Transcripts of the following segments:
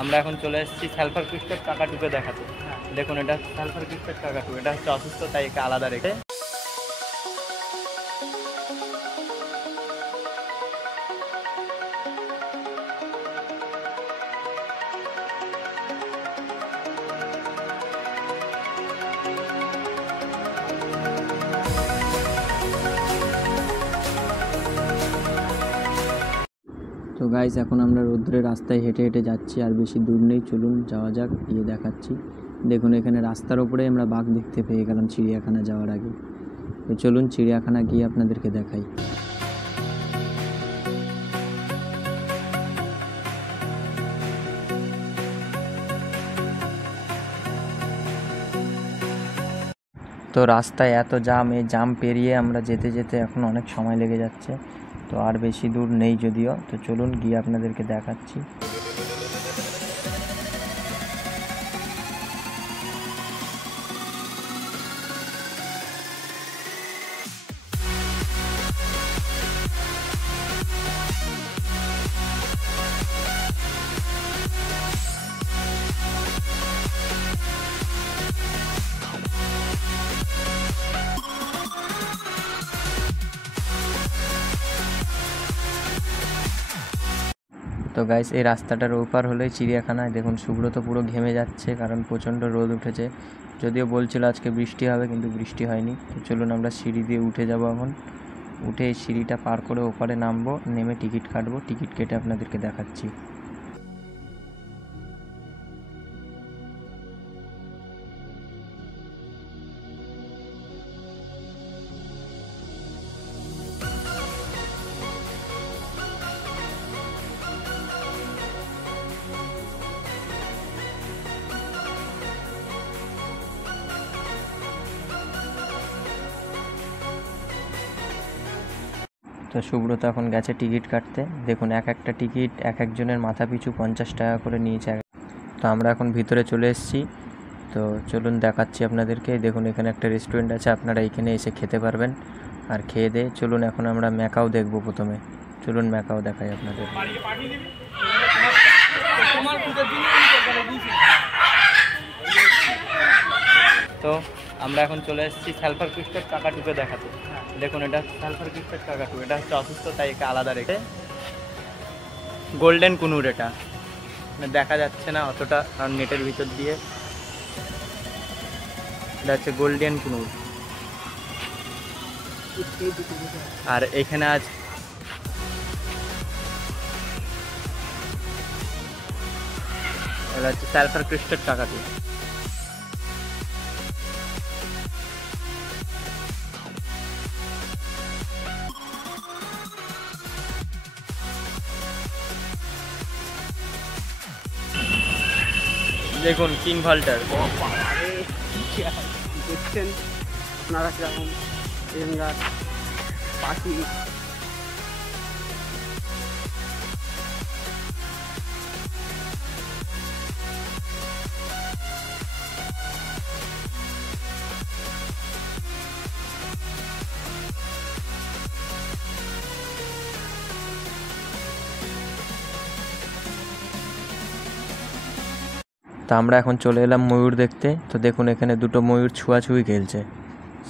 আমরা এখন চলে এসেছি সালফার ক্রিস্টের কাকাটুকে দেখাতে। দেখুন এটা সালফার ক্রিস্টের কাকাটু, এটা হচ্ছে অসুস্থ তাই একে আলাদা রেখে। তো গাইস এখন আমরা রৌদ্রের রাস্তায় হেঁটে হেঁটে যাচ্ছি, আর বেশি দূর নেই, চলুন যাওয়া যাক, গিয়ে দেখাচ্ছি। দেখুন এখানে রাস্তার ওপরে আমরা বাঘ দেখতে পেয়ে গেলাম চিড়িয়াখানা যাওয়ার আগে। তো চলুন চিড়িয়াখানা গিয়ে আপনাদেরকে দেখাই। তো রাস্তায় এত জাম, এই জাম পেরিয়ে আমরা যেতে যেতে এখন অনেক সময় লেগে যাচ্ছে। তো আর বেশি দূর নেই যদিও, তো চলুন গিয়ে আপনাদেরকে দেখাচ্ছি। তো গাইস এই রাস্তাটার ওপার হলেই চিড়িয়াখানায়। দেখুন সুব্রত পুরো ঘেমে যাচ্ছে কারণ প্রচণ্ড রোদ উঠেছে। যদিও বলছিল আজকে বৃষ্টি হবে, কিন্তু বৃষ্টি হয়নি। তো চলুন আমরা সিঁড়ি দিয়ে উঠে যাব এখন। উঠে এই সিঁড়িটা পার করে ওপারে নামবো, নেমে টিকিট কাটবো, টিকিট কেটে আপনাদেরকে দেখাচ্ছি। তো সুব্রত এখন গেছে টিকিট কাটতে। দেখুন এক একটা টিকিট এক একজনের মাথা পিছু 50 টাকা করে নিয়েছে। তো আমরা এখন ভিতরে চলে এসেছি। তো চলুন দেখাচ্ছি আপনাদেরকে। দেখুন এখানে একটা রেস্টুরেন্ট আছে, আপনারা এখানে এসে খেতে পারবেন। আর খেয়ে দিয়ে চলুন এখন আমরা ম্যাকাও দেখব প্রথমে। চলুন ম্যাকাও দেখাই আপনাদের। তো আমরা এখন চলে এসেছি সালফার ক্রিস্টের কাকাটুকে দেখাতে। দেখুন এটা সালফার ক্রিস্টের কাকাটু, এটা হচ্ছে অসুস্থ তাই একে আলাদা রেখে। গোল্ডেন কুনুর, এটা দেখা যাচ্ছে না অতটা কারণ নেটের ভিতর দিয়ে। এটা হচ্ছে গোল্ডেন কুনুর। আর এখানে আজ এটা হচ্ছে সালফার ক্রিস্টের কাকাটু। দেখুন কিং ভাল্টার দেখছেন আপনারা কিরকম ডেঞ্জার পাখি। তা আমরা এখন চলে এলাম ময়ূর দেখতে। তো দেখুন এখানে দুটো ময়ূর ছুঁয়াছুঁই খেলছে।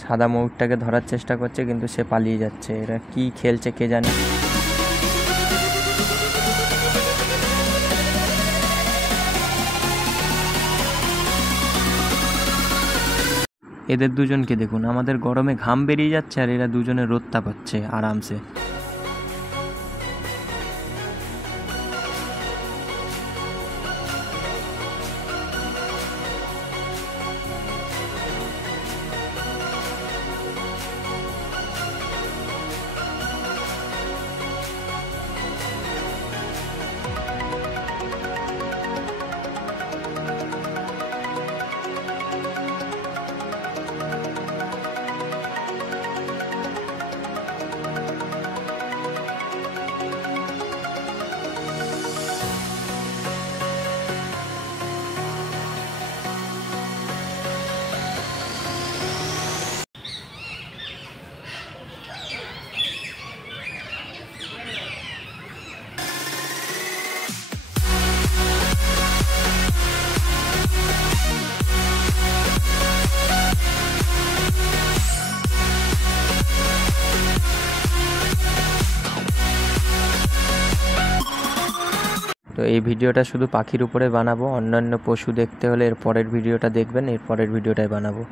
সাদা ময়ূরটাকে ধরার চেষ্টা করছে কিন্তু সে পালিয়ে যাচ্ছে। এরা কি খেলছে কে জানে। এদের দুজনকে দেখুন, আমাদের গরমে ঘাম বেরিয়ে যাচ্ছে আর এরা দুজনে রোদ তাপাচ্ছে আরামসে। তো এই ভিডিওটা শুধু পাখির উপরে বানাবো, অন্যান্য পশু দেখতে হলে এর পরের ভিডিওটা দেখবেন, এর পরের ভিডিওটাই বানাবো।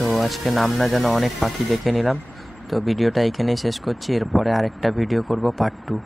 তো আজকে নাম না জানা অনেক পাখি দেখে নিলাম। তো ভিডিওটা এখানেই শেষ করছি, এরপরে আরেকটা ভিডিও করব পার্ট 2।